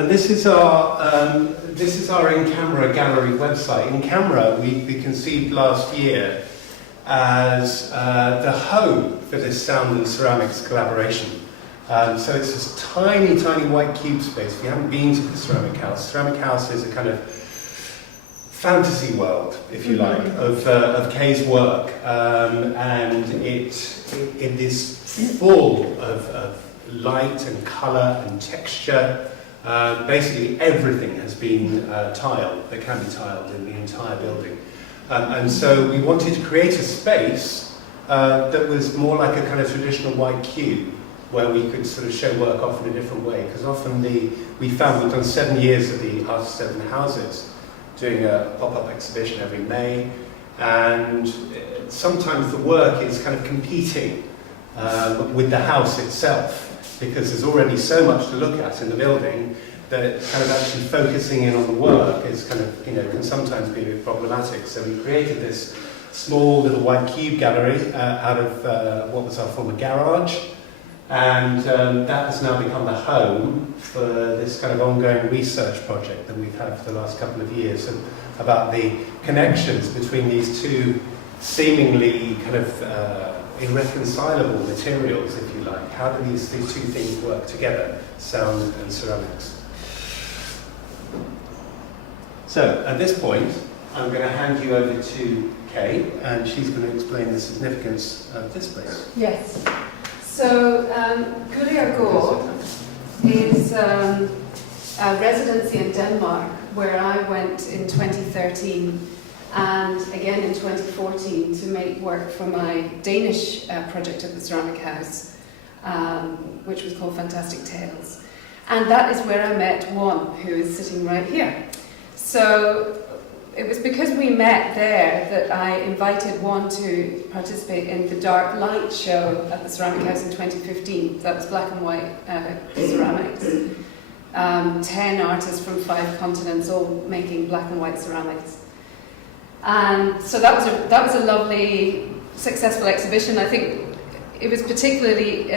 And this is our in-camera gallery website. In-camera we conceived last year as the home for this sound and ceramics collaboration. So it's this tiny, tiny white cube space. If you haven't been to the Ceramic House is a kind of fantasy world, if you like, of Kay's work, and it is full of light and colour and texture. Basically everything has been tiled, that can be tiled in the entire building. And so we wanted to create a space that was more like a kind of traditional white cube, where we could sort of show work off in a different way. Because often we found we've done 7 years of the Artist 7 Houses, doing a pop-up exhibition every May, and sometimes the work is kind of competing with the house itself, because there's already so much to look at in the building that kind of actually focusing in on the work is kind of, can sometimes be a bit problematic. So we created this small little white cube gallery out of what was our former garage, and that has now become the home for this kind of ongoing research project that we've had for the last couple of years about the connections between these two seemingly kind of irreconcilable materials, if you like. How do these two things work together, sound and ceramics? So, at this point, I'm going to hand you over to Kay, and she's going to explain the significance of this place. Yes. So, Kuliagård is a residency in Denmark where I went in 2013 and again in 2014 to make work for my Danish project at the Ceramic House, which was called Fantastic Tales. And that is where I met Juan, who is sitting right here. So it was because we met there that I invited Juan to participate in the Dark Light show at the Ceramic House in 2015. That was black and white ceramics. 10 artists from 5 continents all making black and white ceramics. And so that was a lovely, successful exhibition. I think it was particularly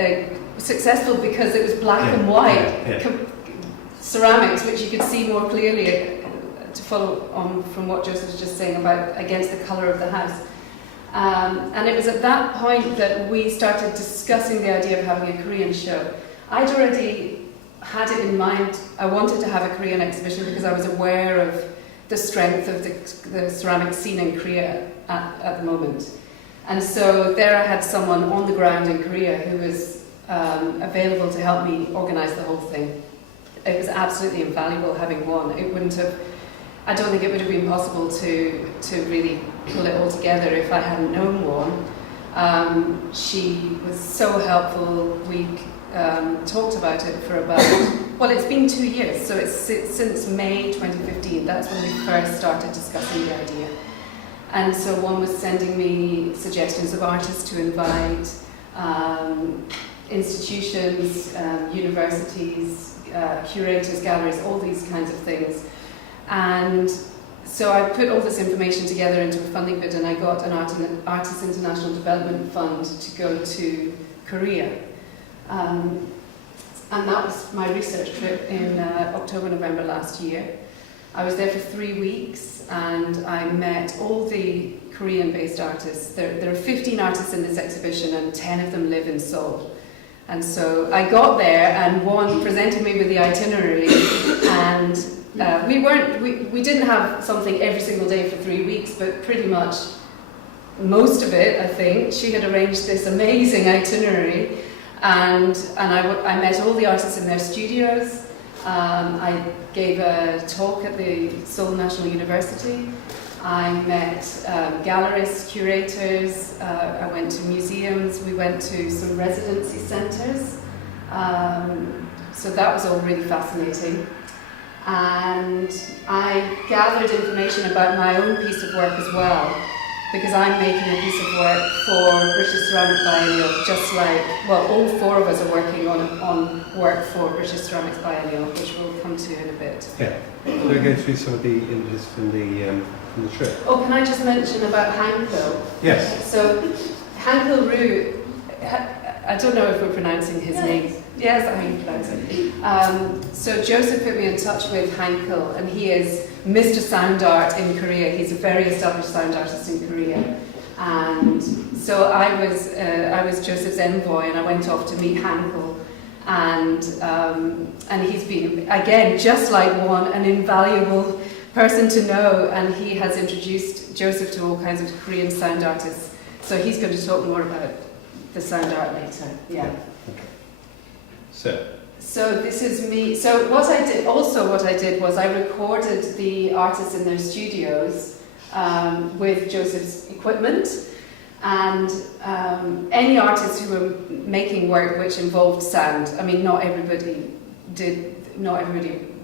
successful because it was black and white ceramics, which you could see more clearly, to follow on from what Joseph was just saying about against the colour of the house. And it was at that point that we started discussing the idea of having a Korean show. I'd already had it in mind. I wanted to have a Korean exhibition because I was aware of the strength of the ceramic scene in Korea at the moment. And so there I had someone on the ground in Korea who was available to help me organise the whole thing. It was absolutely invaluable having one. It wouldn't have, I don't think it would have been possible to really pull it all together if I hadn't known one. She was so helpful. We talked about it for about, well, it's been 2 years, so it's since May 2015. That's when we first started discussing the idea. And so one was sending me suggestions of artists to invite, institutions, universities, curators, galleries, all these kinds of things. And so I put all this information together into a funding bid, and I got an Artists International Development Fund to go to Korea. And that was my research trip in October, November last year. I was there for 3 weeks and I met all the Korean-based artists. There are 15 artists in this exhibition and 10 of them live in Seoul. And so I got there and one presented me with the itinerary, and we didn't have something every single day for 3 weeks, but pretty much most of it, I think. She had arranged this amazing itinerary, and I met all the artists in their studios. I gave a talk at the Seoul National University. I met gallerists, curators, I went to museums, we went to some residency centres. So that was all really fascinating. And I gathered information about my own piece of work as well, because I'm making a piece of work for British Ceramic Biennial, just like, well, all 4 of us are working on work for British Ceramics Biennial, which we'll come to in a bit. Yeah, we'll go through some of the images from the trip. Oh, can I just mention about Hanko? Yes. So, Hanko Roo, I don't know if we're pronouncing his name. Yes, I mean, pronounce it. So Joseph put me in touch with Hankel, and he is Mr. Sound Art in Korea. He's a very established sound artist in Korea. And so I was Joseph's envoy, and I went off to meet Hankel. And he's been, again, just like Juan, an invaluable person to know, and he has introduced Joseph to all kinds of Korean sound artists. So he's going to talk more about the sound art later. Yeah. Okay. So this is me. So what I did was I recorded the artists in their studios with Joseph's equipment, and any artists who were making work which involved sound. I mean, not everybody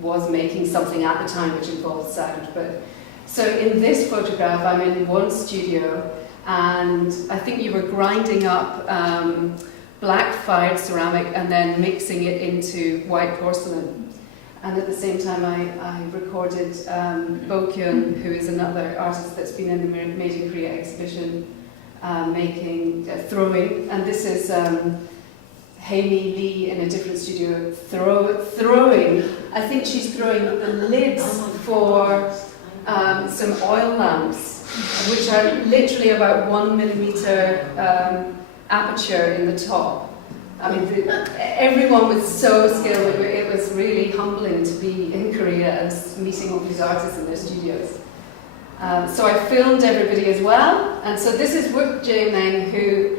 was making something at the time which involved sound, but so in this photograph I'm in one studio, and I think you were grinding up black fired ceramic and then mixing it into white porcelain. And at the same time I recorded Bo Kyun, who is another artist that's been in the Made in Korea exhibition, throwing, and this is Haimi Lee in a different studio throwing. I think she's throwing the lids for some oil lamps, which are literally about 1 millimeter aperture in the top. I mean, everyone was so skilled. It was really humbling to be in Korea and meeting all these artists in their studios. So I filmed everybody as well. And so this is Wook Jae-meng, who,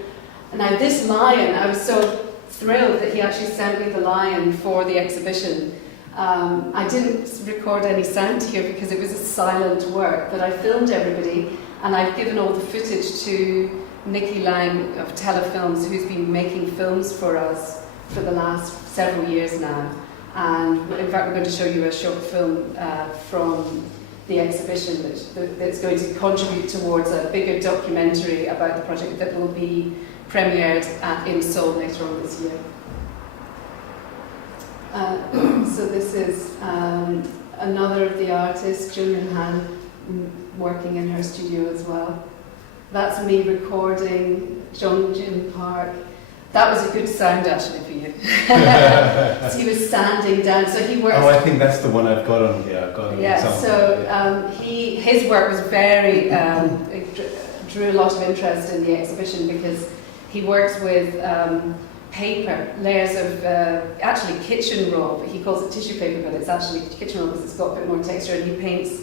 now this lion, I was so thrilled that he actually sent me the lion for the exhibition. I didn't record any sound here because it was a silent work, but I filmed everybody, and I've given all the footage to Nikki Lang of Telefilms, who's been making films for us for the last several years now. And in fact, we're going to show you a short film from the exhibition that's going to contribute towards a bigger documentary about the project that will be premiered in Seoul later on this year. So this is another of the artists, Jung Min Han, working in her studio as well. That's me recording Jongjin Park. That was a good sound actually for you. So he was standing down. So he works. Oh, I think that's the one I've got on here. I've got an example. So his work was very it drew a lot of interest in the exhibition because he works with paper, layers of actually kitchen roll, but he calls it tissue paper, but it's actually kitchen roll because it's got a bit more texture, and he paints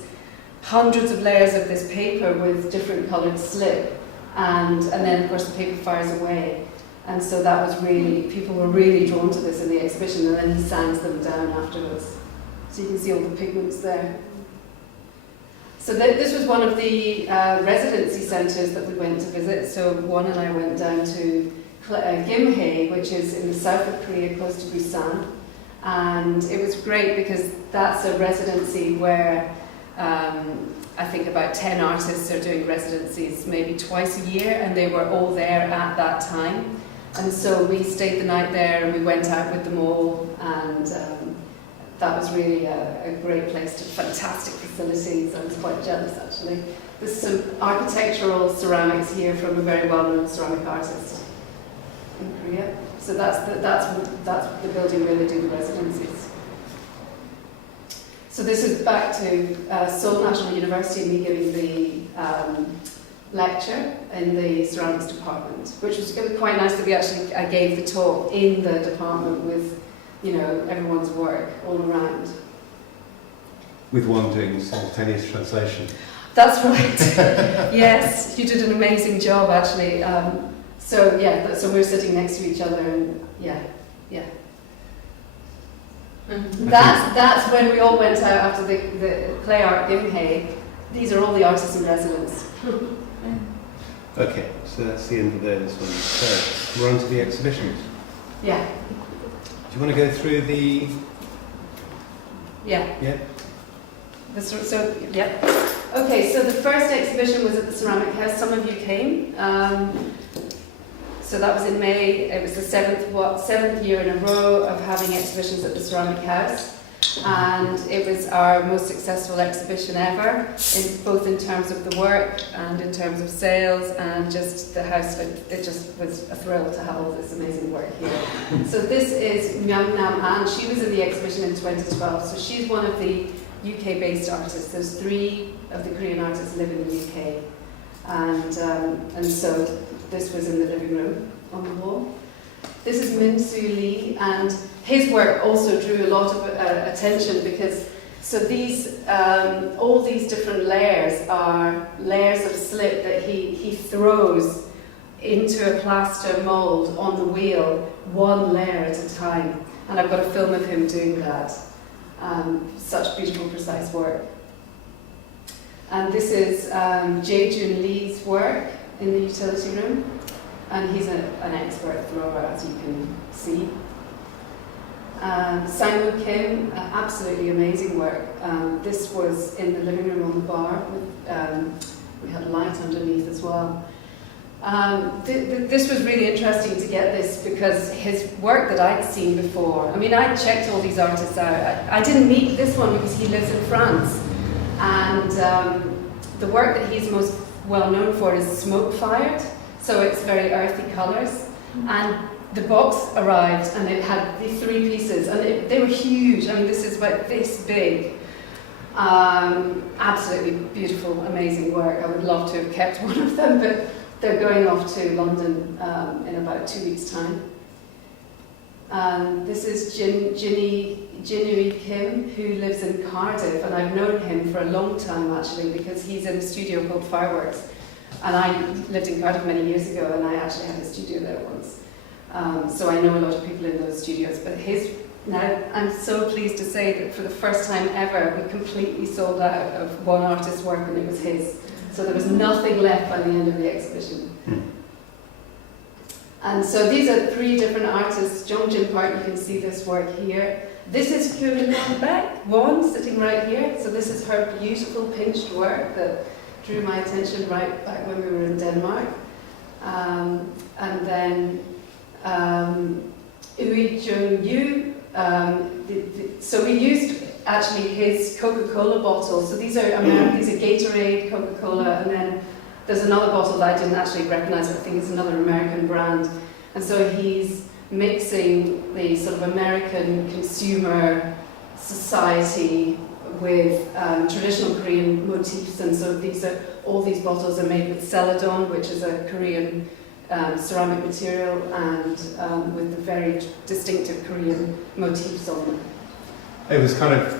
hundreds of layers of this paper with different coloured slip, and then of course the paper fires away, and so that was really, people were really drawn to this in the exhibition, and then he sands them down afterwards, so you can see all the pigments there. So this was one of the residency centres that we went to visit. So Juan and I went down to Gimhae, which is in the south of Korea, close to Busan. And it was great because that's a residency where I think about 10 artists are doing residencies maybe twice a year, and they were all there at that time. And so we stayed the night there and we went out with them all, and that was really a great place, fantastic facilities. I was quite jealous actually. There's some architectural ceramics here from a very well-known ceramic artist in Korea. So that's the building where they do the residencies. So this is back to Seoul National University and me giving the lecture in the ceramics department, which was quite nice that I gave the talk in the department with, everyone's work all around. With one doing simultaneous translation. That's right. Yes, you did an amazing job actually. So we're sitting next to each other, and yeah. Mm-hmm. That's when we all went out after the clay art Gimhae. These are all the artists in residence. Okay, so that's the end of this one. So we're on to the exhibitions. Yeah. Do you want to go through the? Yeah. Yeah. Yeah. Okay, so the first exhibition was at the Ceramic House. Some of you came. So that was in May. It was the seventh year in a row of having exhibitions at the Ceramic House. and it was our most successful exhibition ever, both in terms of the work and in terms of sales, and just the house. It just was a thrill to have all this amazing work here. So this is Myung Nam An. She was in the exhibition in 2012, so she's one of the UK-based artists. There's 3 of the Korean artists live in the UK, and so this was in the living room on the wall. This is Min Soo Lee, and his work also drew a lot of attention because these all these different layers are layers of slip that he throws into a plaster mould on the wheel, one layer at a time. And I've got a film of him doing that. Such beautiful, precise work. And this is Jae-jun Lee's work in the utility room. And he's an expert thrower, as you can see. Sang-woo Kim, absolutely amazing work. This was in the living room on the bar. We had light underneath as well. This was really interesting to get this because his work that I'd seen before, I mean, I checked all these artists out. I didn't meet this one because he lives in France. And the work that he's most well known for is smoke-fired. So it's very earthy colours. And the box arrived and it had these 3 pieces and they were huge. I mean, this is about this big. Absolutely beautiful, amazing work. I would love to have kept one of them, but they're going off to London in about 2 weeks' time. This is Jinui Kim, who lives in Cardiff, and I've known him for a long time actually because he's in a studio called Fireworks. And I lived in Cardiff many years ago, and I actually had a studio there once. So I know a lot of people in those studios. But now I'm so pleased to say that for the first time ever, we completely sold out of one artist's work, and it was his. So there was nothing left by the end of the exhibition. And so these are 3 different artists. Jongjin Park, you can see this work here. This is Kyung Baek Won, sitting right here. So this is her beautiful pinched work that drew my attention right back when we were in Denmark. And then Ui Jung Yu. So we used actually his Coca-Cola bottle. So these are Gatorade, Coca-Cola, and then there's another bottle that I didn't actually recognise. I think it's another American brand. And so he's mixing the sort of American consumer society with traditional Korean motifs, and so all these bottles are made with celadon, which is a Korean ceramic material, and with the very distinctive Korean motifs on them. It was kind of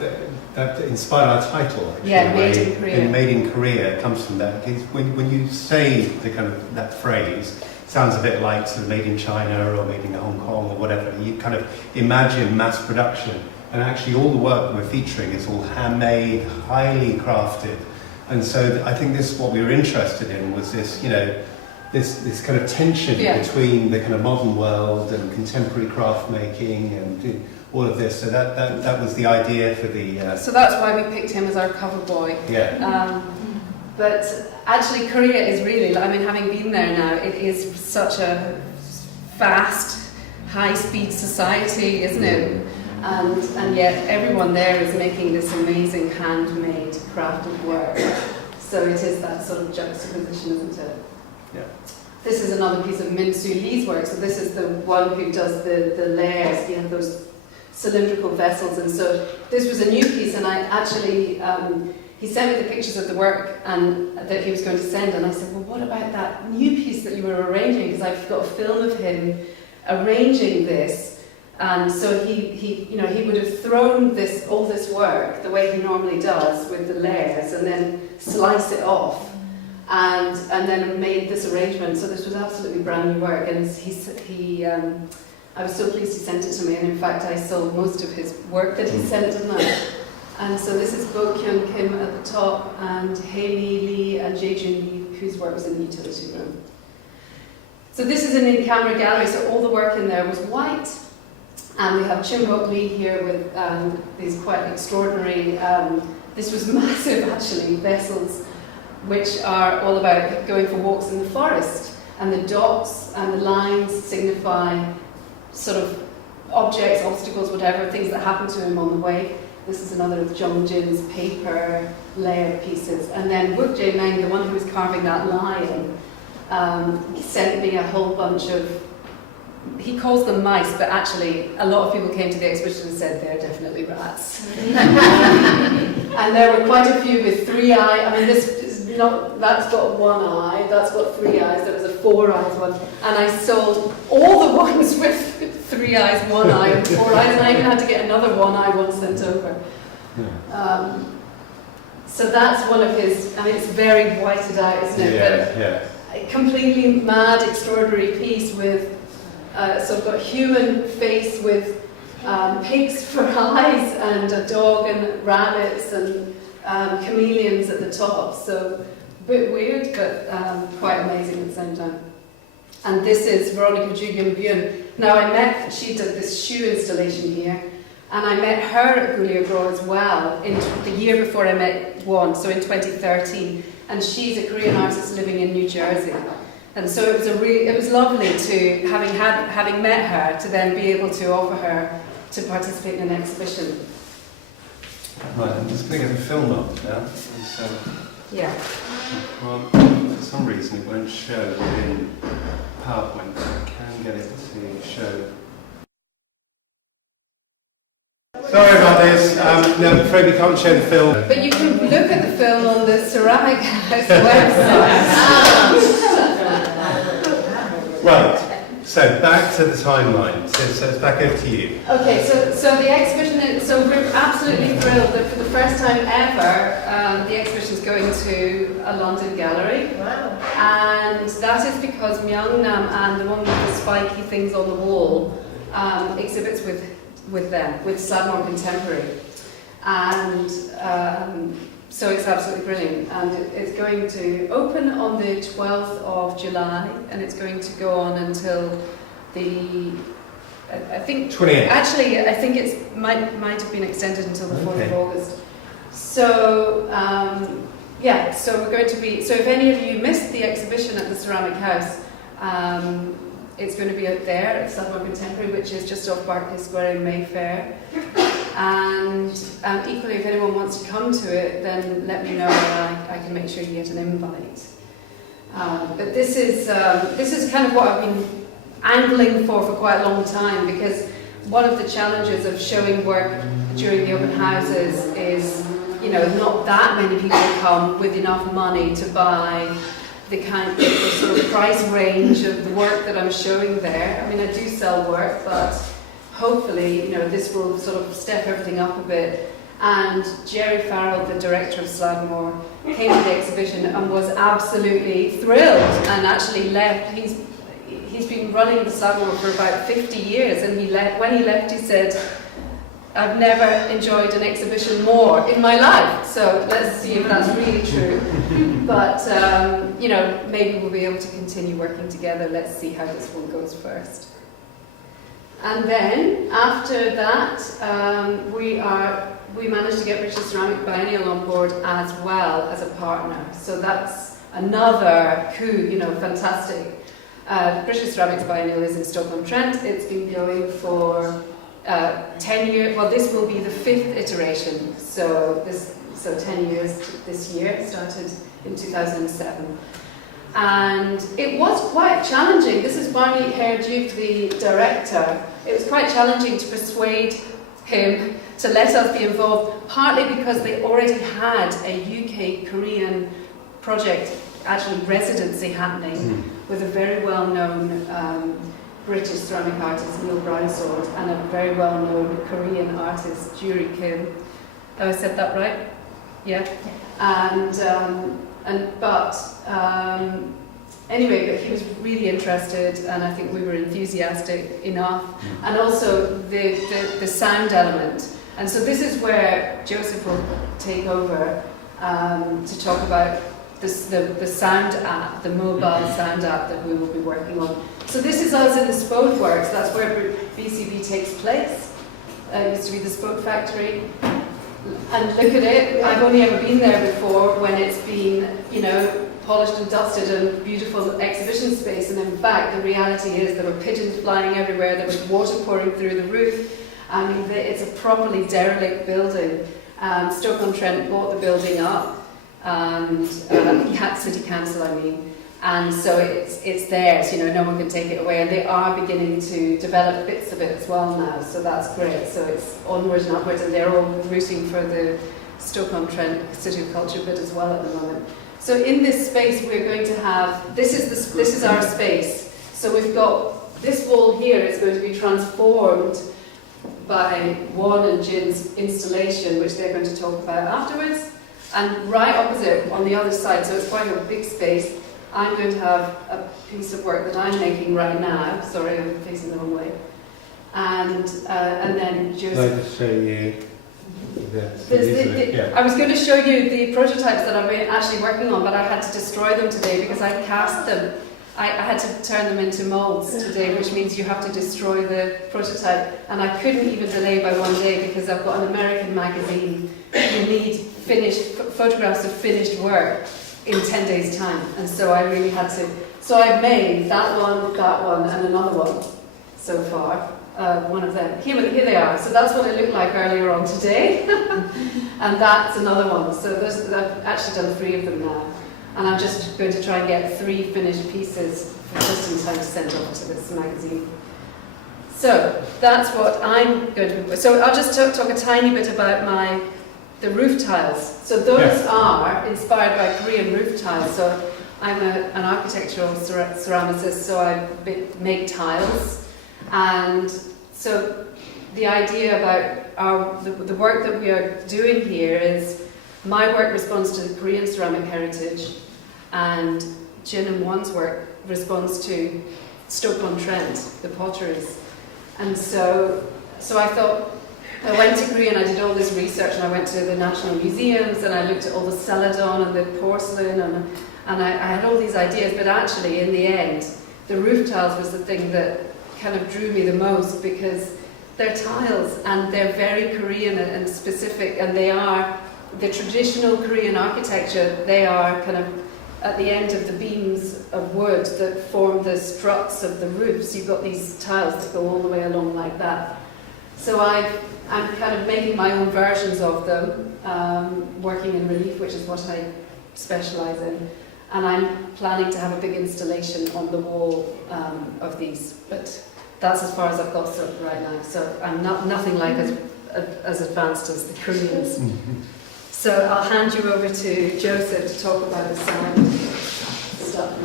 that inspired our title. Actually, yeah, Made in Korea. Made in Korea comes from that. When you say the kind of that phrase, it sounds a bit like sort of made in China or made in Hong Kong or whatever. You kind of imagine mass production. And actually all the work we're featuring is all handmade, highly crafted. And so I think this, what we were interested in was this, this kind of tension between the kind of modern world and contemporary craft making and all of this. So that was the idea for the... So that's why we picked him as our cover boy. Yeah. But actually Korea is really, I mean, having been there now, it is such a fast, high-speed society, isn't it? And yet everyone there is making this amazing handmade crafted work. So it is that sort of juxtaposition, isn't it? Yeah. This is another piece of Min Soo Lee's work. So this is the one who does the layers, those cylindrical vessels. And so this was a new piece, and I actually, he sent me the pictures of the work and that he was going to send, and I said, well, what about that new piece that you were arranging? Because I've got a film of him arranging this. And so he would have thrown all this work the way he normally does with the layers, and then slice it off, and then made this arrangement. So this was absolutely brand new work, and I was so pleased he sent it to me. And in fact, I sold most of his work that he sent to me. And so this is Bo Kyung Kim at the top, and Hailey Lee and Jae-jun Lee, whose work was in the utility room. So this is an in-camera gallery. So all the work in there was white. And we have Chim-Bok Lee here with these quite extraordinary, this was massive actually, vessels, which are all about going for walks in the forest. And the dots and the lines signify sort of objects, obstacles, whatever, things that happen to him on the way. This is another of Jung Jin's paper layer pieces. And then Wook Jae Meng, the one who was carving that lion, sent me a whole bunch of, he calls them mice, but actually a lot of people came to the exhibition and said they're definitely rats. And there were quite a few with 3 eyes. I mean, this is not, that's got 1 eye, that's got 3 eyes, there was a 4 eyes one. And I sold all the ones with 3 eyes, 1 eye, and 4 eyes, and I even had to get another 1 eye one sent over. So that's one of his, I mean, it's very whited out, isn't it? Yeah. A completely mad, extraordinary piece with, so I've got a human face with pigs for eyes and a dog and rabbits and chameleons at the top. So a bit weird, but quite amazing at the same time. And this is Veronica Jugyun Byun. Now I met, she did this shoe installation here, and I met her at Gulliagro as well in the year before I met Won, so in 2013. And she's a Korean artist living in New Jersey. And so it was it was lovely to, having met her, to then be able to offer her to participate in an exhibition. Right, I'm just going to get the film up now. So, Yeah. well, for some reason it won't show in PowerPoint, but I can get it to show. Sorry about this. No, I'm afraid we can't show the film. But you can look at the film on the Ceramic House website. Right, so back to the timeline. So it's back over to you. Okay, so the exhibition, so we're absolutely thrilled that for the first time ever, the exhibition is going to a London gallery. Wow. And that is because Myeongnam and the one with the spiky things on the wall exhibits with them, with Sladmore Contemporary. And so it's absolutely brilliant. And it's going to open on the 12th of July, and it's going to go on until the, I think, 28th. Actually, I think it might have been extended until the 4th of August. So, yeah, so we're going to be, so if any of you missed the exhibition at the Ceramic House, it's going to be out there at Sladmore Contemporary, which is just off Berkeley Square in Mayfair. And equally, if anyone wants to come to it, then let me know and I can make sure you get an invite. But this is kind of what I've been angling for quite a long time, because one of the challenges of showing work during the open houses is, you know, not that many people come with enough money to buy the kind of the sort of price range of the work that I'm showing there. I mean, I do sell work, but hopefully, you know, this will sort of step everything up a bit. And Jerry Farrell, the director of Sladmore, came to the exhibition and was absolutely thrilled, and actually left. He's been running the Sladmore for about 50 years, and when he left, he said, "I've never enjoyed an exhibition more in my life." So let's see if that's really true. But, you know, maybe we'll be able to continue working together. Let's see how this one goes first. And then, after that, we managed to get British Ceramic Biennial on board as well as a partner. So that's another coup, you know, fantastic. British Ceramics Biennial is in Stoke-on-Trent. It's been going for 10 years. Well, this will be the 5th iteration. So 10 years this year. It started in 2007. And it was quite challenging. This is Barney Hare-Duke, the director. It was quite challenging to persuade him to let us be involved, partly because they already had a UK-Korean project, actually residency happening, with a very well-known British ceramic artist, Neil Brownsword, and a very well-known Korean artist, Juri Kim. Oh, I said that right? Yeah. Anyway, but he was really interested, and I think we were enthusiastic enough, and also the sound element. And so this is where Joseph will take over to talk about the sound app, the mobile sound app that we will be working on. So this is us in the Spode Works. That's where BCB takes place. It used to be the Spode Factory. And look at it. I've only ever been there before when it's been, you know, polished and dusted and beautiful exhibition space. And in fact, the reality is there were pigeons flying everywhere. There was water pouring through the roof. I mean, it's a properly derelict building. Stoke-on-Trent bought the building up, and City Council, I mean, and so it's theirs. You know, no one can take it away, and they are beginning to develop bits of it as well now. So that's great. So it's onwards and upwards, and they're all rooting for the Stoke-on-Trent City of Culture bit as well at the moment. So in this space, we're going to have this is our space. So we've got this wall here is going to be transformed by Juan and Jin's installation, which they're going to talk about afterwards. And right opposite, on the other side, so it's quite a big space, I'm going to have a piece of work that I'm making right now. Sorry, I'm facing the wrong way. And then Joseph... I'd like to show you this. I was going to show you the prototypes that I'm actually working on, but I had to destroy them today because I cast them. I had to turn them into molds today, which means you have to destroy the prototype. And I couldn't even delay by one day because I've got an American magazine. You need finished photographs of finished work in 10 days' time. And so I really had to. So I've made that one, and another one so far. One of them. Here they are. So that's what it looked like earlier on today. And that's another one. So I've actually done 3 of them now. And I'm just going to try and get 3 finished pieces just in time to send off to this magazine. So that's what I'm going to be. So I'll just talk a tiny bit about the roof tiles. So those are inspired by Korean roof tiles. So I'm an architectural ceramicist, so I make tiles. And so the idea about the work that we are doing here is my work responds to the Korean ceramic heritage, and Jin and Juan's work responds to Stoke-on-Trent, the potteries. And so I thought, I went to Korea and I did all this research, and I went to the national museums and I looked at all the celadon and the porcelain, and I had all these ideas, but actually in the end, the roof tiles was the thing that kind of drew me the most, because they're tiles and they're very Korean and specific, and they are the traditional Korean architecture. They are kind of at the end of the beams of wood that form the struts of the roofs. You've got these tiles that go all the way along like that. So I'm kind of making my own versions of them, working in relief, which is what I specialise in. And I'm planning to have a big installation on the wall of these, but that's as far as I've got right now. So I'm nothing like as advanced as the Koreans. So I'll hand you over to Joseph to talk about the sound stuff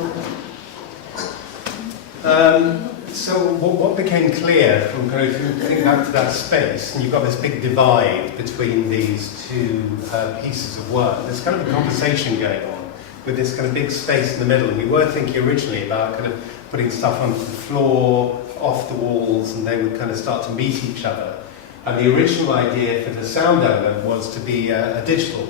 now. So what became clear from kind of, if you think back to that space, and you've got this big divide between these 2 pieces of work, there's kind of a conversation going on with this kind of big space in the middle. And we were thinking originally about kind of putting stuff onto the floor, off the walls, and they would kind of start to meet each other. And the original idea for the sound element was to be a digital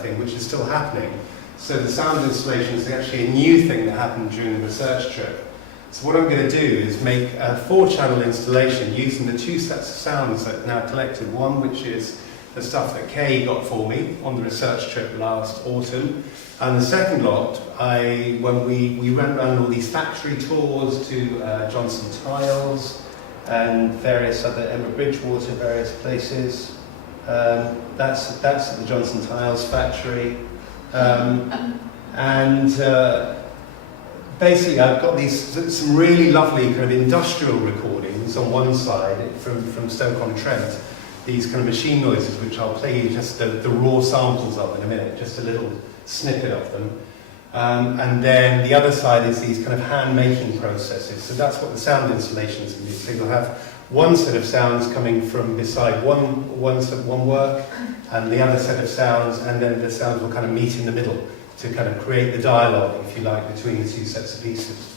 thing, which is still happening. So the sound installation is actually a new thing that happened during the research trip. So what I'm going to do is make a 4-channel installation using the 2 sets of sounds that are now collected. One which is the stuff that Kay got for me on the research trip last autumn. And the second lot, when we went around all these factory tours to Johnson Tiles, and various other, Emma Bridgewater, various places. That's at the Johnson Tiles factory. Basically I've got some really lovely kind of industrial recordings on one side from Stoke-on-Trent, these kind of machine noises, which I'll play you just the raw samples of in a minute, just a little snippet of them. And then the other side is these kind of hand-making processes. So that's what the sound installation is going to be. So you'll have one set of sounds coming from beside one work, and the other set of sounds, and then the sounds will kind of meet in the middle to kind of create the dialogue, if you like, between the 2 sets of pieces.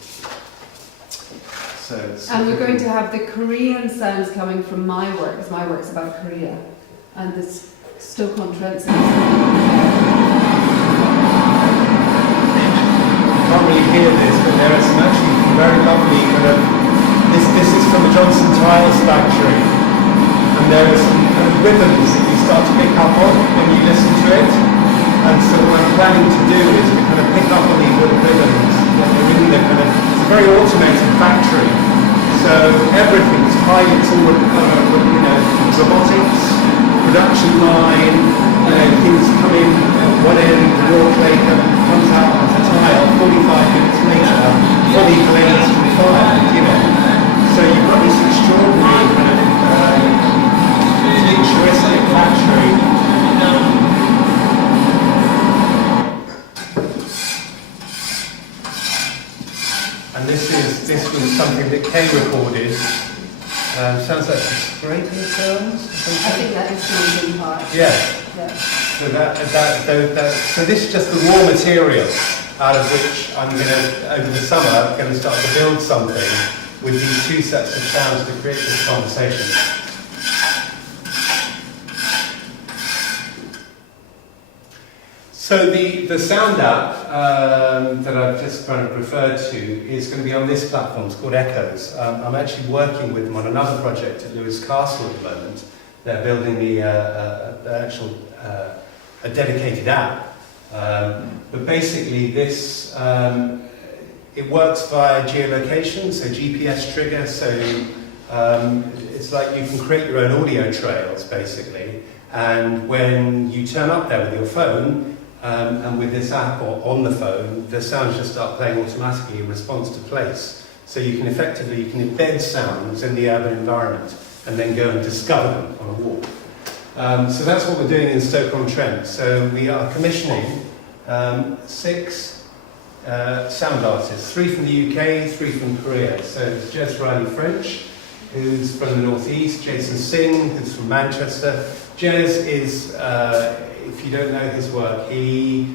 And we're going to have the Korean sounds coming from my work, because my work's about Korea, and this Stoke-on-Trent sounds. Can't really hear this, but there are some actually very lovely kind of. This is from the Johnson Tiles factory, and there are some kind of rhythms that you start to pick up on when you listen to it. And so what I'm planning to do is to kind of pick up on these little rhythms when they're in the kind of. It's a very automated factory, so everything's pilots all robotics, production line, things come in at one end, the raw clay comes out as a tile, 45 minutes later, fully glazed and fired, So you've got this extraordinary kind of futuristic factory. And this was something that Kay recorded. Sounds like scraping sounds or something. I think that is the main part. Yeah. Yeah. So this is just the raw material out of which I'm going to, over the summer, going to start to build something with these two sets of sounds to create this conversation. So the sound app that I've just kind of referred to is going to be on this platform. It's called Echoes. I'm actually working with them on another project at Lewes Castle at the moment. They're building the actual a dedicated app. But basically this it works via geolocation, so GPS trigger. So it's like you can create your own audio trails basically. And when you turn up there with your phone, and with this app or on the phone, the sounds just start playing automatically in response to place. So you can embed sounds in the urban environment and then go and discover them on a walk. So that's what we're doing in Stoke-on-Trent. So we are commissioning 6 sound artists, 3 from the UK, 3 from Korea. So it's Jez Riley French, who's from the northeast, Jason Singh, who's from Manchester. Jez is if you don't know his work, he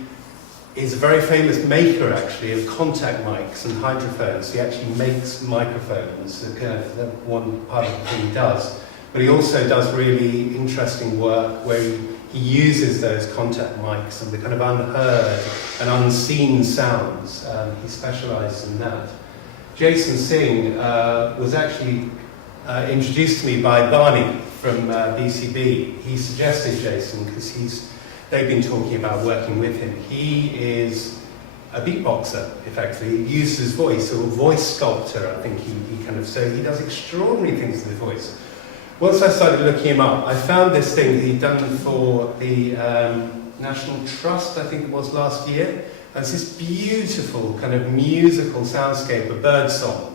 is a very famous maker, actually, of contact mics and hydrophones. He actually makes microphones, that's one part of the thing he does. But he also does really interesting work where he uses those contact mics and the kind of unheard and unseen sounds. He specialises in that. Jason Singh was actually introduced to me by Barney from BCB. He suggested Jason because they've been talking about working with him. He is a beatboxer, effectively. He uses his voice, or a voice sculptor, I think so he does extraordinary things with his voice. Once I started looking him up, I found this thing that he'd done for the National Trust, I think it was last year. And it's this beautiful kind of musical soundscape, a bird song,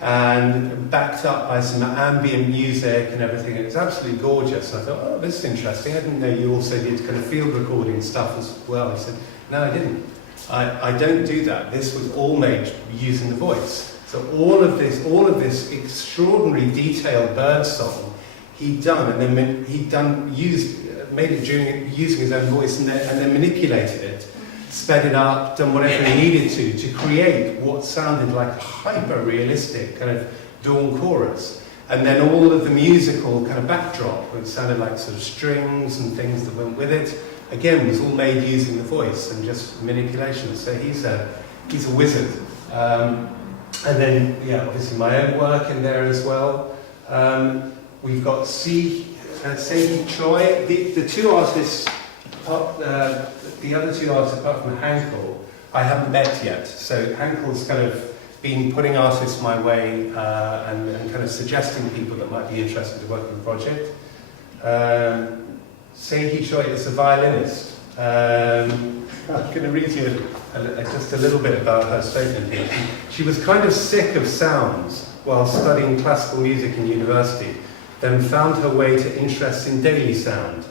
and backed up by some ambient music and everything. It was absolutely gorgeous. I thought, oh, this is interesting. I didn't know you also did kind of field recording stuff as well. He said, no, I didn't. I don't do that. This was all made using the voice. So all of this extraordinary detailed bird song he'd done, and then made it using his own voice, and then manipulated it, sped it up, done whatever he needed to create what sounded like a hyper-realistic kind of dawn chorus. And then all of the musical kind of backdrop, it sounded like sort of strings and things that went with it, again, was all made using the voice and just manipulation. So he's a wizard. And then, obviously my own work in there as well. We've got Sehi Choi, the two artists, the other two artists apart from Hankel, I haven't met yet. So Hankel's kind of been putting artists my way and kind of suggesting people that might be interested to work on the project. Sehi Choi is a violinist. I'm going to read you just a little bit about her statement here. She was kind of sick of sounds while studying classical music in university, then found her way to interest in daily sound.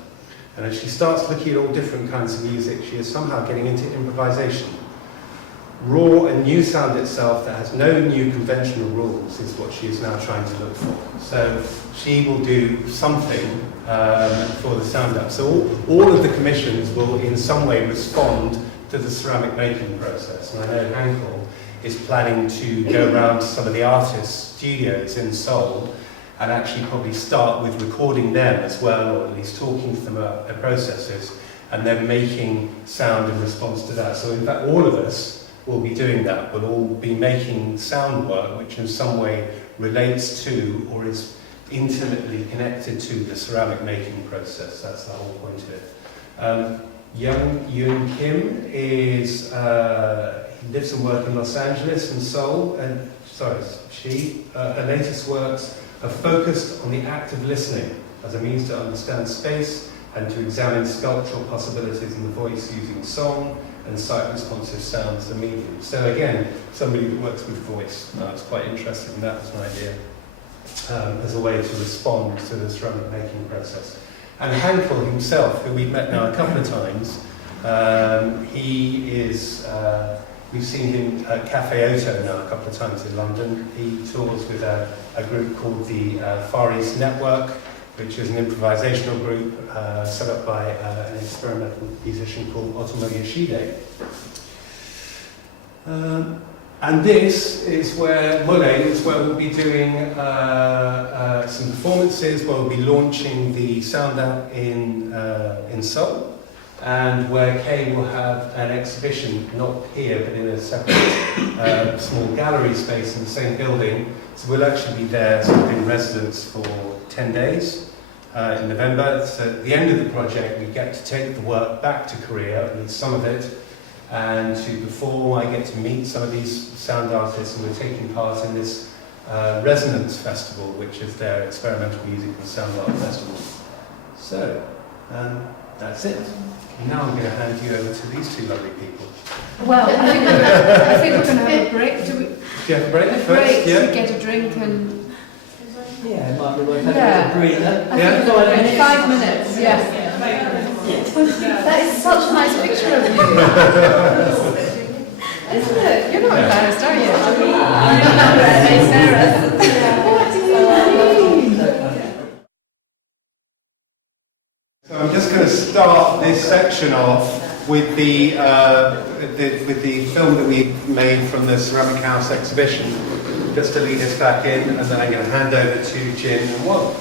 And as she starts looking at all different kinds of music, she is somehow getting into improvisation. Raw and new sound itself that has no new conventional rules is what she is now trying to look for. So she will do something for the sound app. So all of the commissions will in some way respond to the ceramic making process. And I know Hankel is planning to go around to some of the artists' studios in Seoul and actually probably start with recording them as well, or at least talking to them about their processes, and then making sound in response to that. So in fact, all of us will be doing that. We'll all be making sound work which in some way relates to or is intimately connected to the ceramic making process. That's the whole point of it. Young Yoon Kim is, he lives and works in Los Angeles and Seoul, and her latest works are focused on the act of listening as a means to understand space and to examine sculptural possibilities in the voice using song and site-responsive sounds as a medium. So again, somebody that works with voice. I was quite interested in that as an idea, as a way to respond to the ceramic making process. And Hankel himself, who we've met now a couple of times, he is, we've seen him at Cafe Oto now a couple of times in London. He tours with a group called the Far East Network, which is an improvisational group set up by an experimental musician called Otomo Yoshide. And this is where Mole is where we'll be doing some performances, where we'll be launching the Sound app in Seoul, and where Kay will have an exhibition, not here, but in a separate small gallery space in the same building. So we'll actually be there sort of in residence for 10 days in November. So at the end of the project, we get to take the work back to Korea, at least some of it, and to perform. I get to meet some of these sound artists, and we're taking part in this Resonance Festival, which is their experimental music and sound art festival. So, that's it. Now I'm going to hand you over to these two lovely people. Well, I think we're going to have a break. Do you have a break first? Break Yeah. to get a drink and... Yeah, it might be worth having a breather. I think we've got 5 minutes, yes. That is such a nice picture of you. Isn't it? You're not embarrassed, are you? I'm not embarrassed. What do you mean? So I'm just going to start this section off with the film that we made from the Ceramic House exhibition, just to lead us back in, and then I'm going to hand over to Jin and Won.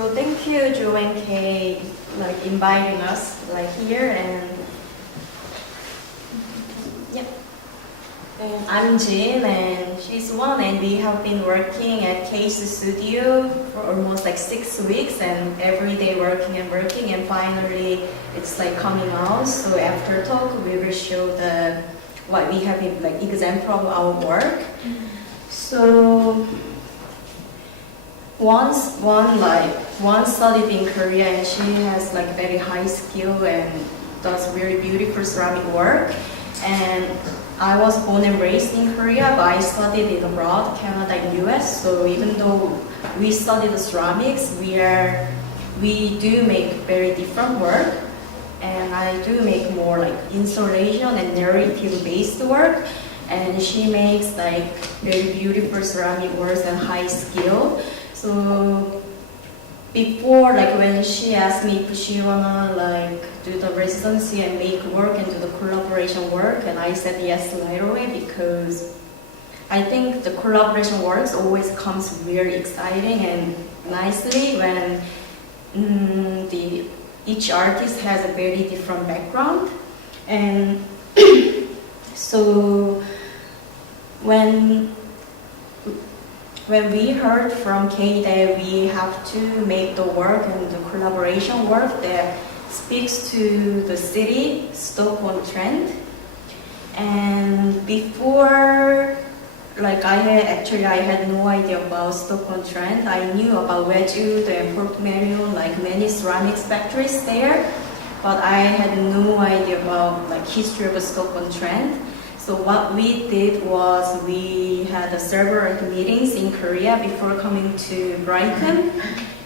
So thank you, Joe and Kay, inviting us here, and yeah. And I'm Jin, and she's Won, and we have been working at Kay's studio for almost 6 weeks, and every day working, and finally it's coming out. So after talk, we will show what we have example of our work. So one studied in Korea and she has like very high skill and does very beautiful ceramic work. And I was born and raised in Korea, but I studied it abroad, Canada and US. So even though we studied ceramics, we do make very different work. And I do make more like installation and narrative based work. And she makes like very beautiful ceramic works and high skill. So before, like when she asked me if she wanna like do the residency and make work and do the collaboration work, and I said yes right away because I think the collaboration works always comes very exciting and nicely when each artist has a very different background. And so when we heard from Kay that we have to make the work and the collaboration work that speaks to the city, Stockholm trend. And before, like I had no idea about Stockholm trend. I knew about Wedgwood and Portmeirion, like many ceramics factories there, but I had no idea about like history of Stockholm trend. So what we did was we had several meetings in Korea before coming to Brighton.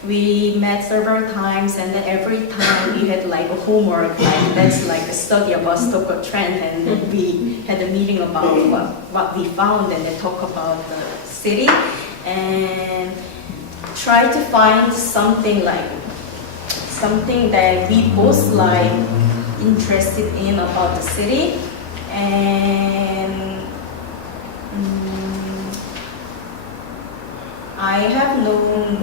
We met several times, and then every time we had like a homework, like that's like a study about Stockholm trend, and we had a meeting about what we found, and then talk about the city, and try to find something that we both like interested in about the city. And I have known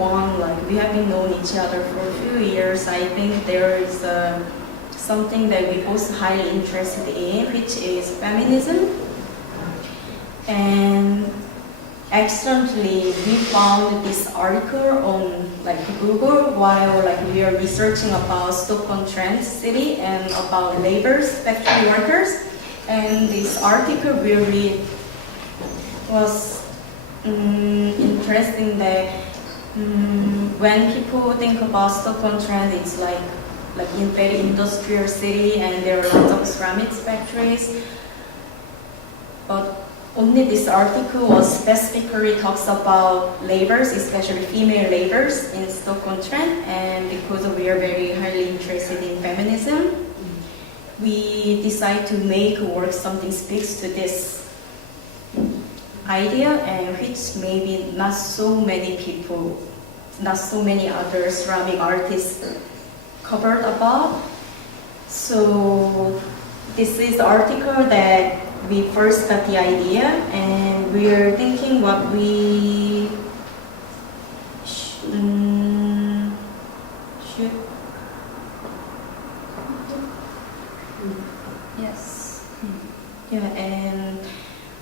we have been known each other for a few years. I think there is something that we both highly interested in, which is feminism. And accidentally, we found this article on like Google while like we are researching about Stockholm Trend City and about laborers, factory workers. And this article really was interesting that when people think about Stockholm trend, it's like in very industrial city and there are lots of ceramics factories. But only this article was specifically talks about laborers, especially female laborers in Stockholm trend, and because we are very highly interested in feminism, we decide to make work something speaks to this idea, and which maybe not so many people, not so many other ceramic artists covered about. So this is the article that we first got the idea, and we are thinking what we should. Yes. Yeah, and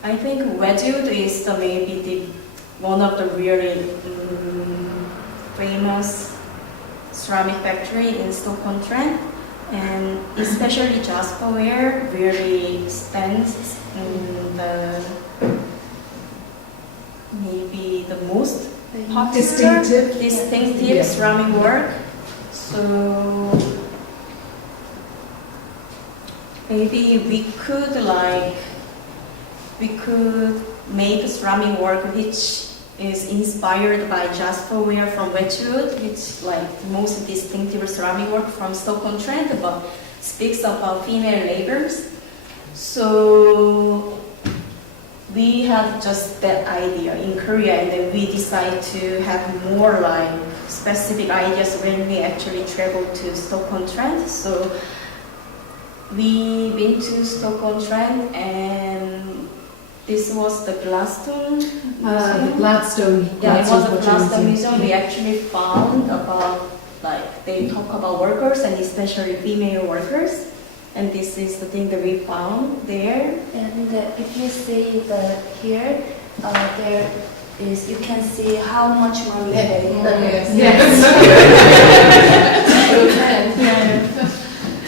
I think Wedgwood is maybe one of the really famous ceramic factory in Stockholm trend, and especially Jasperware really stands in the maybe the most popular distinctive ceramic work. So maybe we could make ceramic work which is inspired by Jasperware from Wedgwood, which like the most distinctive ceramic work from Stockholm trend, but speaks about female laborers. So we had just that idea in Korea, and then we decided to have more like specific ideas when we actually traveled to Stockholm trend. So we been to Stockholm trend, and this was the Gladstone Museum. The Gladstone. Yeah, it was a Gladstone Museum. We actually found about like they talk about workers and especially female workers, and this is the thing that we found there. And if you see here, there is you can see how much money they pay. Yes.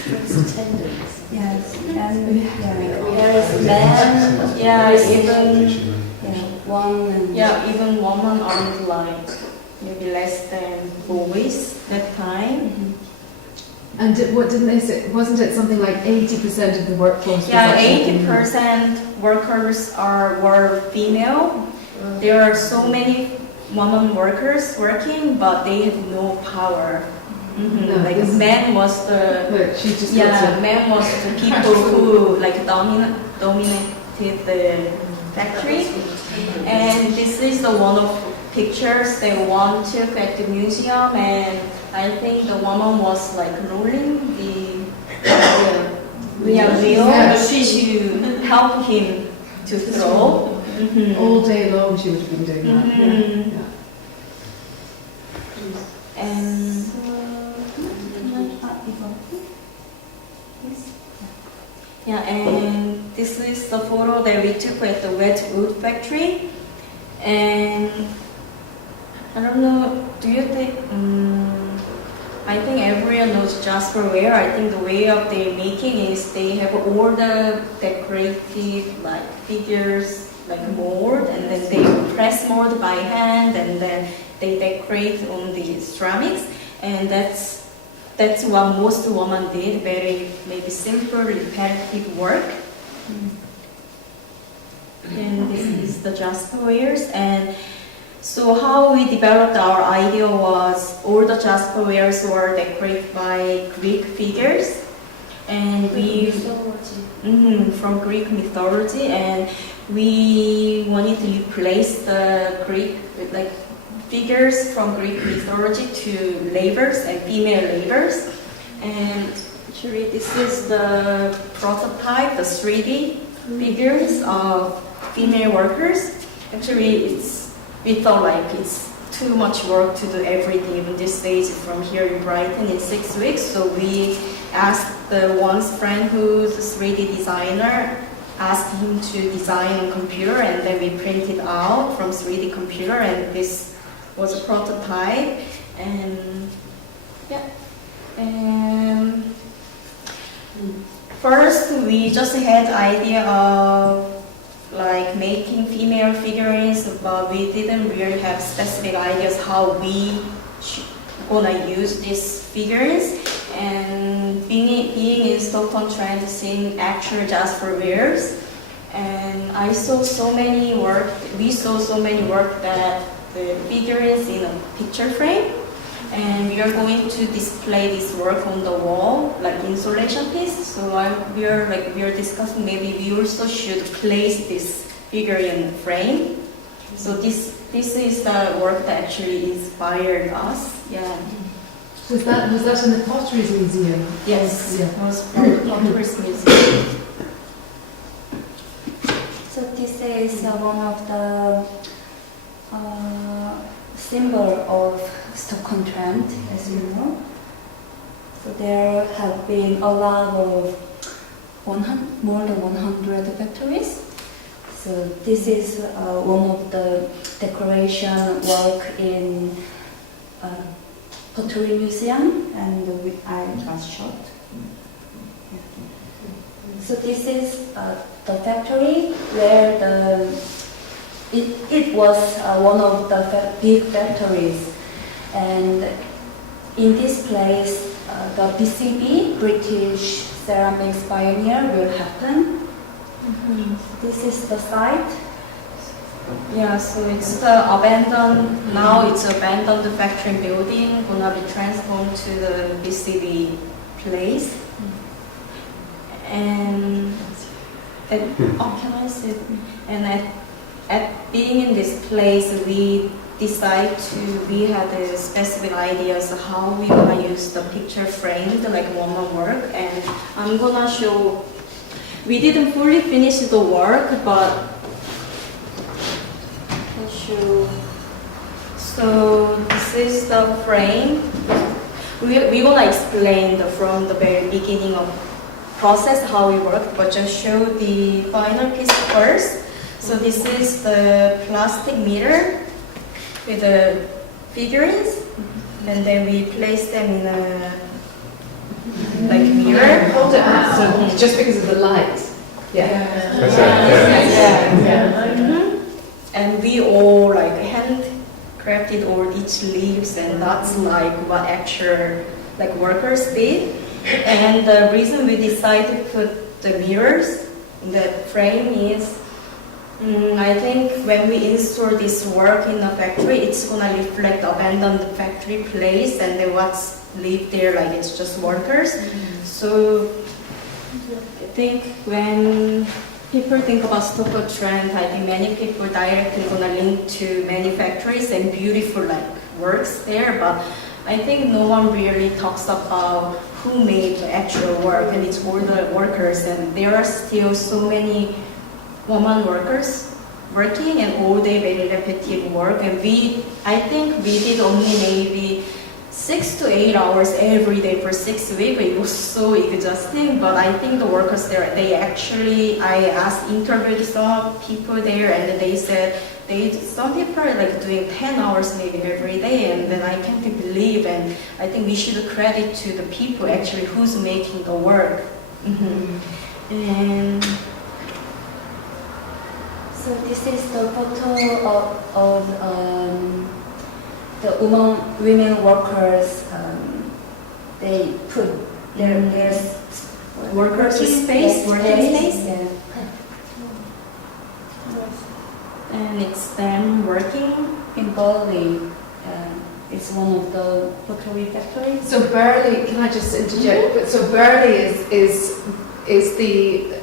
It's tendons. Yes, and There is men. yeah, even one. yeah, even women aren't like maybe less than boys that time. And what didn't they say? Wasn't it something like 80% of the workforce? Yeah, 80% workers were female. There are so many women workers working, but they had no power. No, like men was the Look, she just got to- men was the people who like dominated the factory. And this is the one of pictures they one took at the museum, and I think the woman was like rolling the wheel Yes. to help him to throw. all day long she would have been doing that. Mhm. Yeah. And yeah, and this is the photo that we took at the wet wood factory. And I don't know, do you think, I think everyone knows Jasper Ware. I think the way of their making is they have all the decorative like figures, like mold, and then they press mold by hand, and then they decorate on the ceramics. And that's what most women did, very maybe simple, repetitive work. And this is the Jasper Wares. And so how we developed our idea was all the Jasper Wares were decorated by Greek figures, and we from Greek mythology, and we wanted to replace the Greek like figures from Greek mythology to labors and female labors. And actually this is the prototype, the 3D figures of female workers. Actually we thought like it's too much work to do everything in this stage from here in Brighton in 6 weeks. So we asked the one's friend who's a 3D designer, asked him to design on computer, and then we printed out from 3D computer, and this was a prototype. And yeah, and first we just had idea of like making female figurines, but we didn't really have specific ideas how we gonna use these figurines. And being in Stockholm, trying to sing actual Jasper Wares, and I saw so many work. We saw so many work that the figurines in a picture frame, and we are going to display this work on the wall, like insulation piece. So we are discussing maybe we also should place this figure in the frame. So this is the work that actually inspired us. Yeah. Was that in the Potteries Museum? Yes. Yeah. It was from the Potteries Museum. So this is one of the symbol of Stockholm trend, as you know. So there have been a lot of more than 100 factories. So this is one of the decoration work in Pottery Museum, and I just shot. So this is the factory where it was one of the big factories, and in this place the BCB, British Ceramics Pioneer, will happen. This is the site. Yeah, so it's the abandoned, now it's abandoned factory building, gonna be transformed to the BCB place. And can I say? And at being in this place, we had a specific ideas how we gonna use the picture frame, like woman work, and I'm gonna show. We didn't fully finish the work, but I'll show. So this is the frame. We're gonna explain from the very beginning of process how we work, but just show the final piece first. So this is the plastic mirror with the figurines, and then we place them in a like mirror. Hold it up, so just because of the light. Yeah. And we all like hand crafted all each leaves, and that's like what actual like workers did. And the reason we decided to put the mirrors in the frame is, I think when we install this work in a factory, it's gonna reflect abandoned factory place, and then what's live there, like it's just workers. So I think when people think about Stockholm trend, I think many people directly gonna link to manufacturers and beautiful like works there, but I think no one really talks about who made the actual work, and it's all the workers, and there are still so many women workers working and all day very repetitive work, and I think we did only maybe 6 to 8 hours every day for 6 weeks. It was so exhausting, but I think the workers there, I asked, interviewed some people there, and they said some people are like doing 10 hours maybe every day, and then I can't believe, and I think we should credit to the people actually who's making the work. And so this is the photo of the women workers. They put their workers' space, working space. Yeah. And it's them working In Bali, it's one of the pottery factories. So Burley, can I just interject? So Burley is the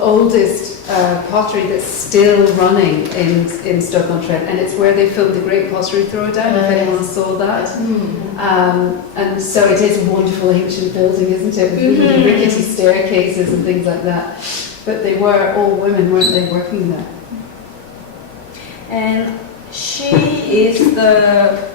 oldest pottery that's still running in Stoke-on-Trent, and it's where they filmed the Great Pottery Throwdown, if anyone saw that. And so it is a wonderful ancient building, isn't it? With rickety staircases and things like that. But they were all women, weren't they, working there? And she is the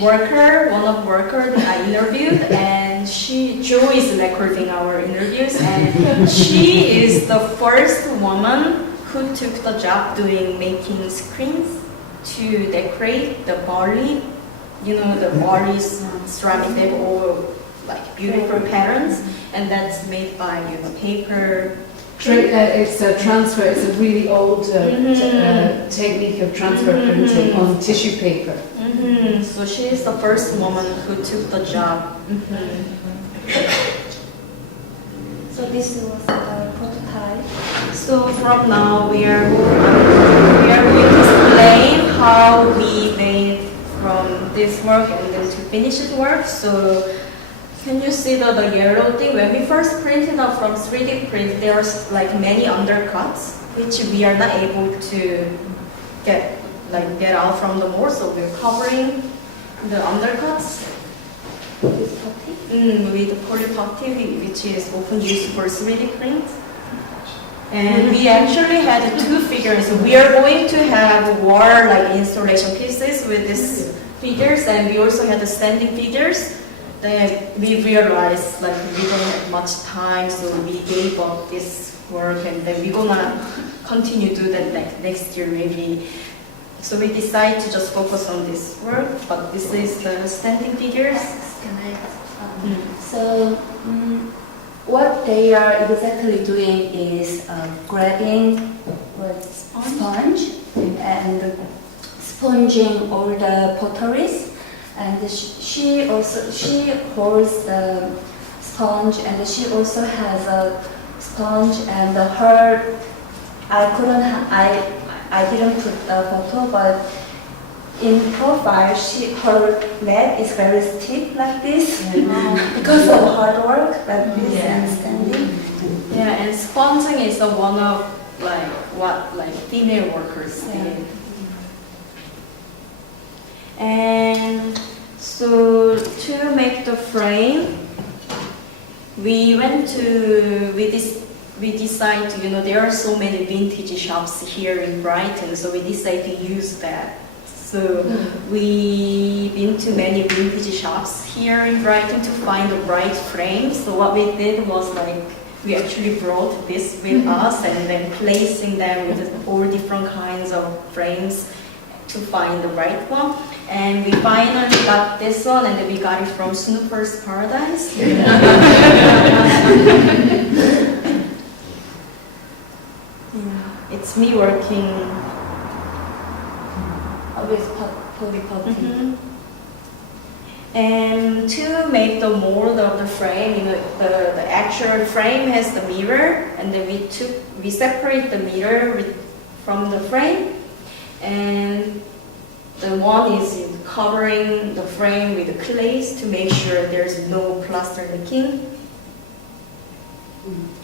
worker, one of workers that I interviewed, and Jo is recording our interviews, and she is the first woman who took the job making screens to decorate the Bali, the Bali's ceramic, they have all like beautiful patterns, and that's made by paper. It's a transfer. It's a really old technique of transfer printing on tissue paper. So she is the first woman who took the job. So this was a prototype. So from now we are going to explain how we made from this work and then to finished work. So can you see the yellow thing? When we first printed out from 3D print, there's like many undercuts which we are not able to get out from the mold. So we're covering the undercuts with polyputty, which is often used for 3D print. And we actually had 2 figures. We are going to have wall installation pieces with these figures, and we also had the standing figures. Then we realized we don't have much time, so we gave up this work, and then we're gonna continue to do that next year maybe. So we decided to just focus on this work, but this is the standing figures. So what they are exactly doing is grabbing sponge and sponging all the potteries. And she holds the sponge, and she also has a sponge. And I didn't put a photo, but in profile, her leg is very stiff like this because of hard work like this and standing. Yeah, and sponging is one of what female workers did. And so to make the frame, we decided, there are so many vintage shops here in Brighton, so we decided to use that. So we've been to many vintage shops here in Brighton to find the right frame. So what we did was we actually brought this with us and then placing them with all different kinds of frames to find the right one. And we finally got this one, and then we got it from Snooper's Paradise. It's me working with polypropylene. Mhm. And to make the mold of the frame, you know, the actual frame has the mirror, and then we separate the mirror from the frame, and the one is covering the frame with the clays to make sure there's no plaster leaking.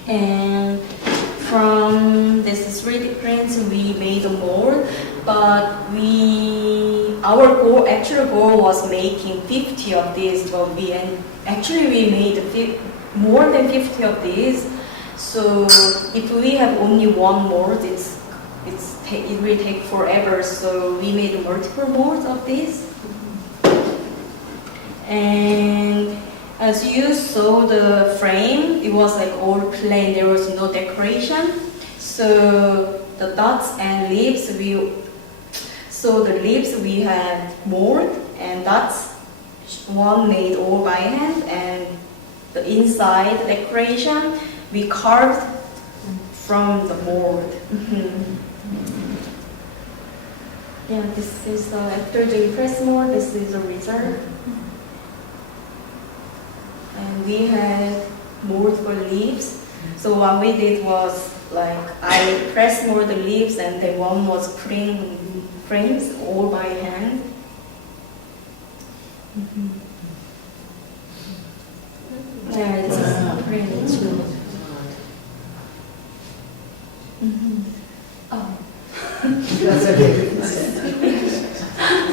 And from this 3D prints, we made a mold, but our actual goal was making 50 of these, but we made more than 50 of these. So if we have only one mold, it will take forever. So we made multiple molds of these. And as you saw the frame, it was like all plain. There was no decoration. So the dots and leaves, the leaves we had mold, and dots one made all by hand, and the inside decoration we carved from the mold. Yeah, this is after the press mold. This is the result. And we had mold for leaves. So what we did was I pressed mold the leaves, and then one was putting frames all by hand. Yeah, it's really true. Oh, That's okay.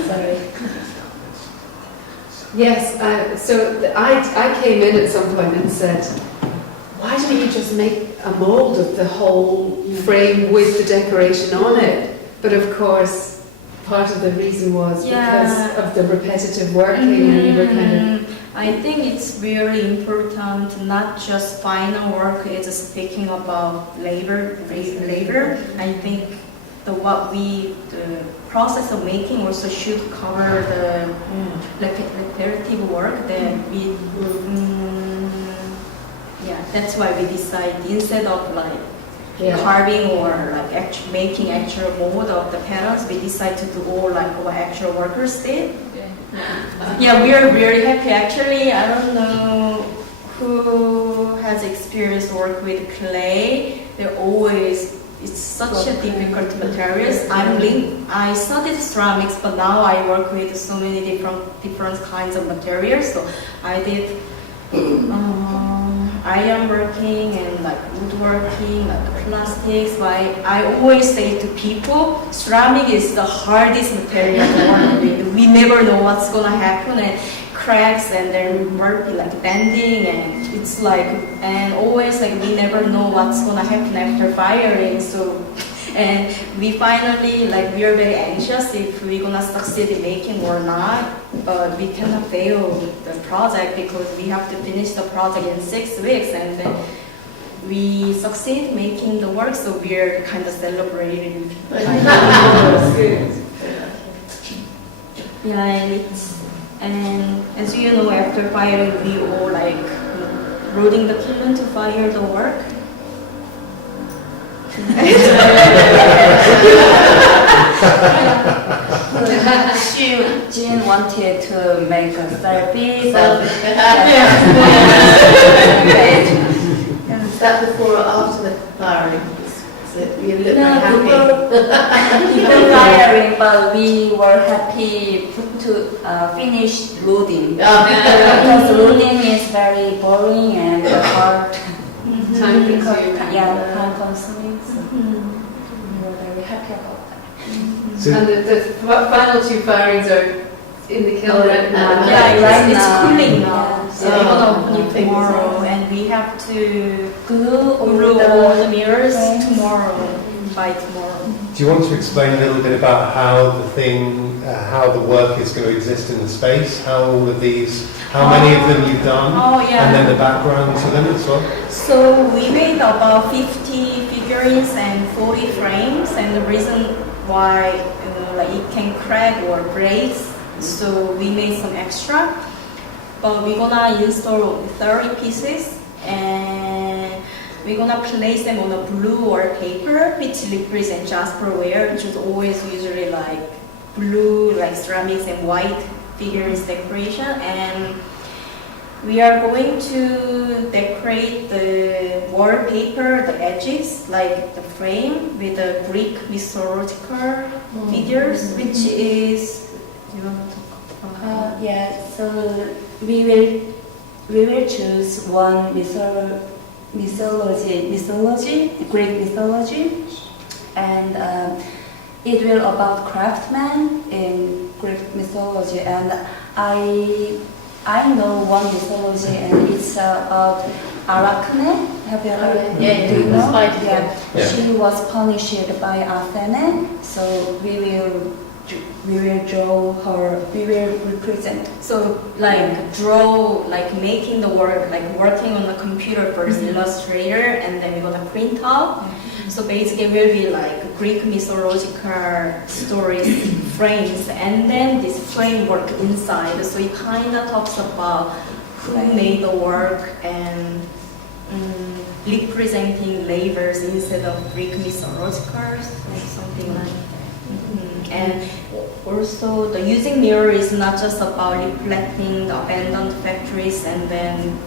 sorry. Yes, I came in at some point and said, why don't you just make a mould of the whole frame with the decoration on it? But of course, part of the reason was because of the repetitive working, and you were kind of... I think it's really important, not just final work, it's speaking about labor. I think the process of making also should cover the repetitive work that we that's why we decide, instead of carving or making actual mold of the patterns, we decide to do all what actual workers did. Yeah, we are very happy. Actually, I don't know who has experience work with clay. It's such a difficult materials. I studied ceramics, but now I work with so many different kinds of materials. So I did iron working and woodworking, plastics. I always say to people, ceramic is the hardest material to work with. We never know what's gonna happen, and cracks, and then bending, and it's and always we never know what's gonna happen after firing. So, and we finally we are very anxious if we're gonna succeed in making or not, but we cannot fail the project because we have to finish the project in 6 weeks, and then we succeed making the work, so we're kind of celebrating. Yeah, and as you know, after firing, we all loading the kiln to fire the work. Jean wanted to make a selfie. Is that before or after the firing? So you look happy. Before firing, but we were happy to finish loading. Because loading is very boring and hard. Time consuming. Yeah, time consuming. So we were very happy about that. And the final two firings are in the kiln right now. It's cooling now. Yeah. So we're gonna open it tomorrow, and we have to glue all the mirrors by tomorrow. Do you want to explain a little bit about how the work is going to exist in the space? How many of them you've done? And then the background to them as well? So we made about 50 figurines and 40 frames, and the reason why it can crack or break, so we made some extra. But we're gonna install 30 pieces, and we're gonna place them on a blue or paper which represents jasper ware, which is always usually blue like ceramics and white figures decoration, and we are going to decorate the wallpaper, the edges, like the frame with the Greek mythological figures, which is, you want to talk about? Yeah, so we will choose one mythology, Greek mythology, and it will about craftsmen in Greek mythology, and I know one mythology, and it's about Arachne. Have you heard? Yeah, Do you know? spider. Yeah. She was punished by Athene, so we will draw her. We will represent. So like draw, like making the work, like working on the computer first, Illustrator, and then we're gonna print out. So basically it will be like Greek mythological stories, frames, and then this framework inside. So it kind of talks about who made the work and representing labors instead of Greek mythological, like something like that. And also the using mirror is not just about reflecting the abandoned factories and then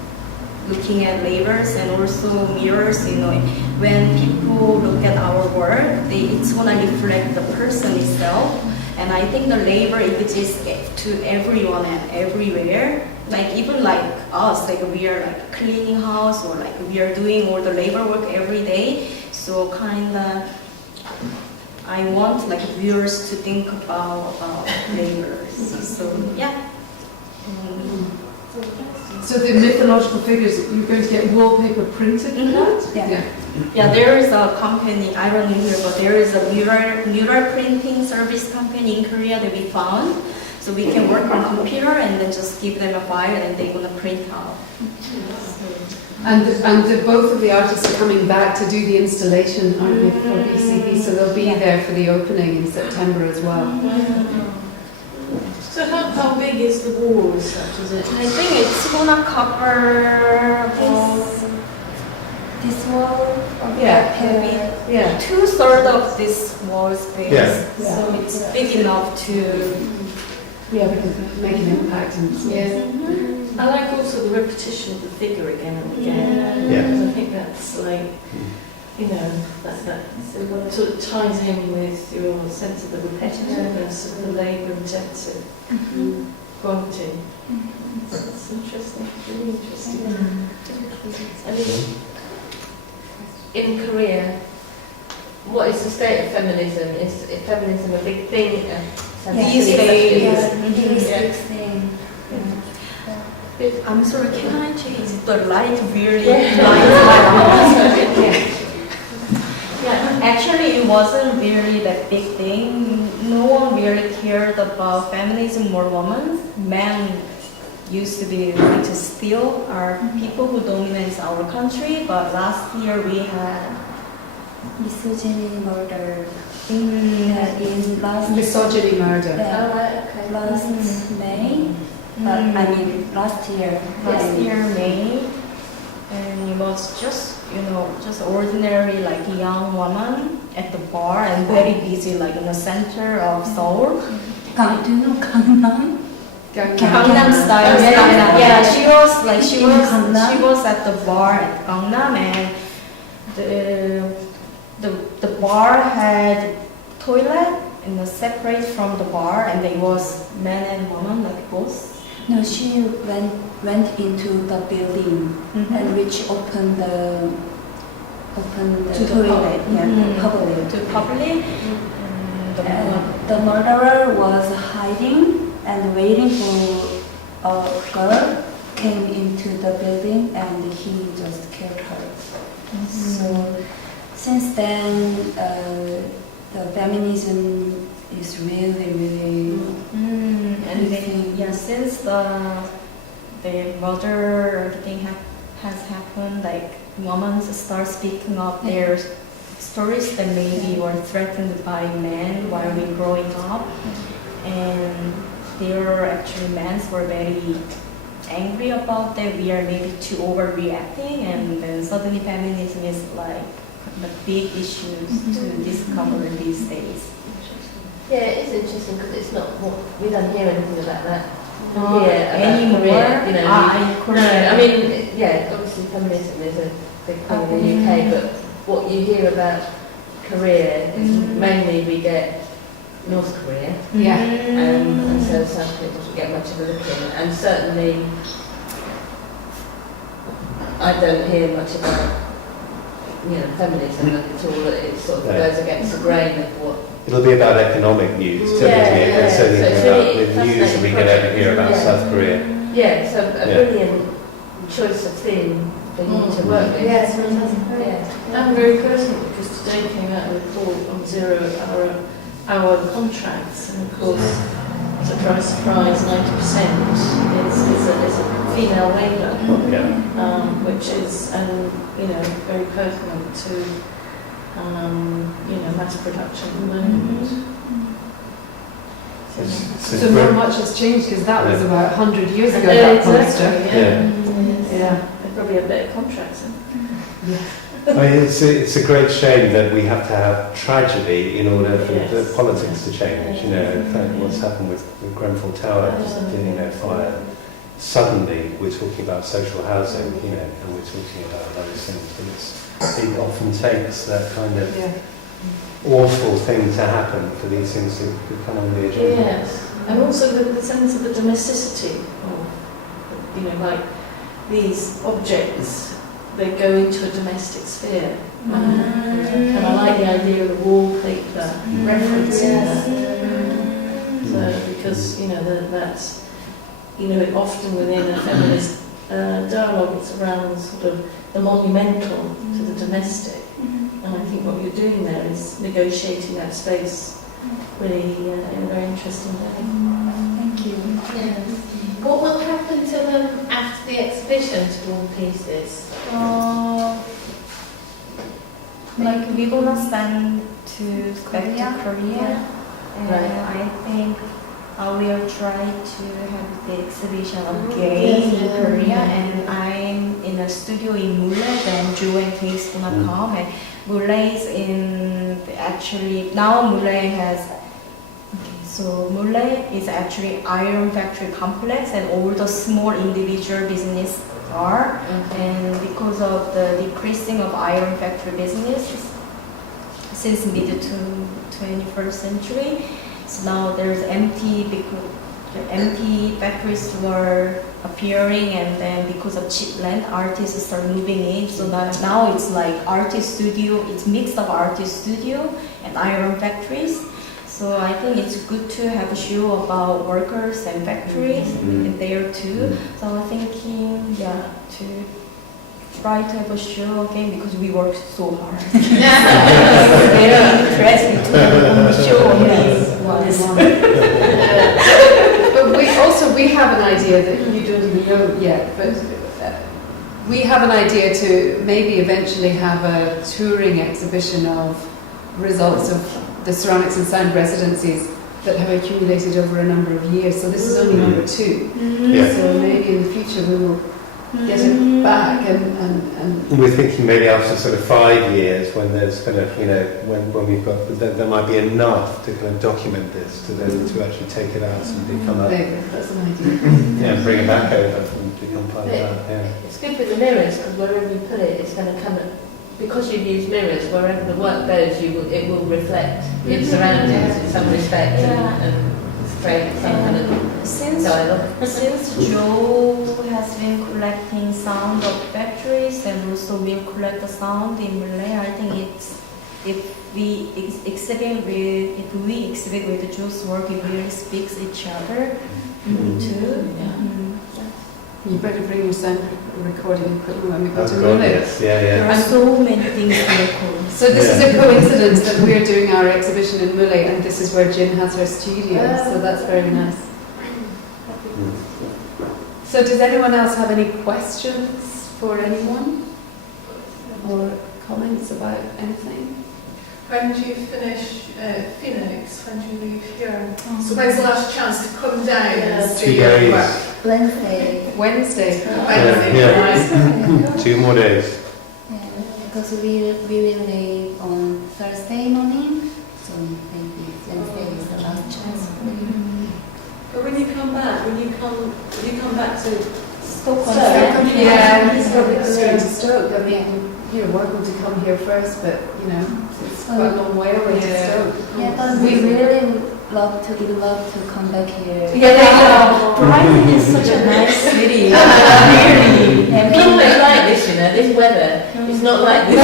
looking at labors, and also mirrors, you know, when people look at our work, it's gonna reflect the person itself. And I think the labor exists to everyone and everywhere. Like even like us, like we are like cleaning house, or like we are doing all the labor work every day. So kinda, I want like viewers to think about labor. So yeah. So the mythological figures, you're going to get wallpaper printed for that? Yeah. Yeah, there is a company, I don't know here, but there is a mural printing service company in Korea that we found. So we can work on computer and then just give them a file and they're gonna print out. And both of the artists are coming back to do the installation, aren't they, for BCB? So they'll be there for the opening in September as well. So how big is the wall as such? Is it? I think it's gonna cover This wall. Yeah. maybe Yeah. 2/3 of this wall space. Yeah. So it's big enough to. Yeah, we can make an impact and so. Yeah. I like also the repetition of the figure again and again. Yeah. Because I think that's like, you know, that sort of ties in with your sense of the repetitiveness of the labour-intensive quality. That's interesting, really interesting. I mean, in Korea, what is the state of feminism? Is feminism a big thing? These days. Yeah. I'm sorry, can I change the light really Yeah, actually it wasn't really that big thing. No one really cared about feminism or women. Men used to be like to steal our people who dominate our country, but last year we had Misogyny murder. In last Misogyny murder. Yeah. Oh, right, okay. Last May. I mean last year. last year May, and it was just, you know, just ordinary like young woman at the bar and very busy like in the center of Seoul. Do you know Gangnam? Gangnam style. Yeah. Yeah, she was Gangnam? she was at the bar at Gangnam, and the bar had toilet and separate from the bar, and there was men and woman like both. No, she went into the building and which opened the To the toilet. public. Public. To public. And the murderer was hiding and waiting for a girl came into the building and he just killed her. So since then, the feminism is really And then, yeah, since the murder thing has happened, like women start speaking up their stories that maybe were threatened by men while we growing up, and they were actually men were very angry about that we are maybe too overreacting, and then suddenly feminism is like the big issues to discover these days. Yeah, it is interesting because we don't hear anything about that. Oh, About Korea, you know. Korea. I mean, yeah, obviously feminism is a big thing in the UK, but what you hear about Korea is mainly we get North Korea, Yeah. and so South Korea doesn't get much of a look in, and certainly I don't hear much about, you know, feminism at all. It sort of goes against the grain of what. It'll be about economic news, typically, and so really the news that we get over here about South Korea. Yeah, so a brilliant choice of theme for you to work with. Yes, fantastic. Yeah. I'm very personal because today came out a report on 0-hour contracts, and of course, surprise, surprise, 90% is a female labour, which is, you know, very pertinent to, you know, mass production at the moment. So not much has changed because that was about 100 years ago. Yeah, That poster. exactly, Yeah. Yeah. They probably have better contracts. I mean, it's a great shame that we have to have tragedy in order for the politics to change. You know, in fact, what's happened with Grenfell Tower, you know, fire. Suddenly, we're talking about social housing, you know, and we're talking about those things. But it often takes that kind of awful thing to happen for these things to come on the agenda. Yes, and also the sense of the domesticity of, you know, like these objects, they go into a domestic sphere. And I like the idea of the wallpaper referencing that. So, because, you know, that's, you know, often within a feminist dialogue, it's around sort of the monumental to the domestic. And I think what you're doing there is negotiating that space really in a very interesting way. Thank you. Yeah. What will happen to them after the exhibition, to all the pieces? Like we're gonna send back to Korea, and I think we will try to have the exhibition again in Korea, and I'm in a studio in Mule, then Joe and Case gonna come, and Mule is in actually now Mule has. So Mule is actually iron factory complex, and all the small individual business are, and because of the decreasing of iron factory business since mid to 21st century, so now there's empty because the empty factories were appearing, and then because of cheap land, artists start moving in. So now it's like artist studio. It's mixed of artist studio and iron factories. So I think it's good to have a show about workers and factories there too. So I'm thinking, to try to have a show again because we work so hard. Very interesting to show on this. But we have an idea that you don't even know yet, but we have an idea to maybe eventually have a touring exhibition of results of the ceramics and sound residencies that have accumulated over a number of years. So this is only number 2. So maybe in the future we will get it back and we're thinking maybe after sort of 5 years, when there's kind of, you know, when we've got, there might be enough to kind of document this, to then to actually take it out and become a, that's an idea. bring it back over and become part of that. It's good with the mirrors because wherever you put it, it's going to come. Because you've used mirrors, wherever the work goes, it will reflect its surroundings in some respect and create some kind of dialogue. Since Joe has been collecting sound of factories and also will collect the sound in Malay, I think if we exhibit with Joe's work, it really speaks each other too. You better bring your sound recording equipment when we go to God, Mule. yes. There are so many things to record. So this is a coincidence that we're doing our exhibition in Mule, and this is where Jin has her studio, so that's very nice. So does anyone else have any questions for anyone? Or comments about anything? When do you finish Phoenix? When do you leave here? So when's the last chance to come down and do your work? Wednesday. Wednesday. Wednesday. 2 more days. Because we will leave on Thursday morning, so maybe Wednesday is the last chance for you. when you come back, will you come back to Stoke-on-Trent. Yeah, he's probably straight to Stoke. I mean, we're going to come here first, but it's quite a long way away to Stoke. Yeah, but we really love to come back here. Yeah, Brighton is such a nice city. Really. Yeah, It's not like this, this weather. It's not like this.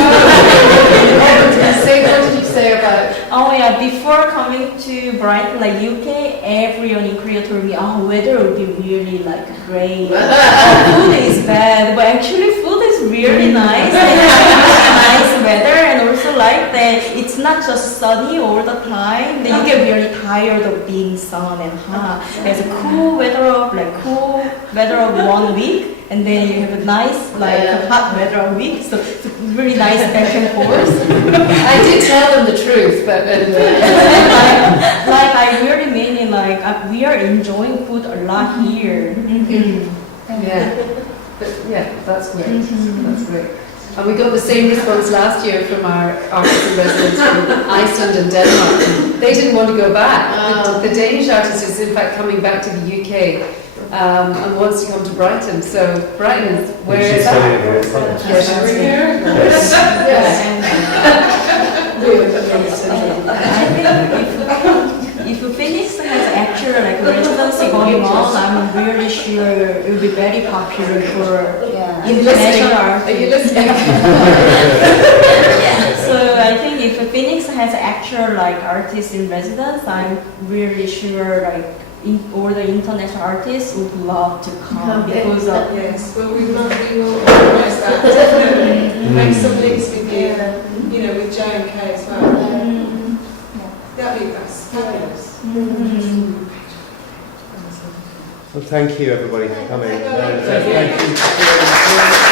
What did you say about? Oh yeah, before coming to Brighton, like UK, everyone in Korea told me, oh, weather will be really like great. Food is bad, but actually food is really nice. Nice weather, and also like that it's not just sunny all the time. Then you get very tired of being sun and hot. There's a cool weather of 1 week, and then you have a nice hot weather a week. So it's really nice back and forth. I did tell them the truth, but like I really mean it. Like we are enjoying food a lot here. yeah, that's great. That's great. And we got the same response last year from our artists in residence from Iceland and Denmark. They didn't want to go back. The Danish artist is in fact coming back to the UK and wants to come to Brighton. So Brighton is where is that? Yes, we're here. If Phoenix has actual residency going on, I'm really sure it will be very popular for international artists. Are you listening? So I think if Phoenix has actual artists in residence, I'm really sure all the international artists would love to come because of Yes, well, we will organise that definitely. Make some links with you, with J&K as well. That'd be fabulous. Well, thank you everybody for coming. Thank you. Thank you.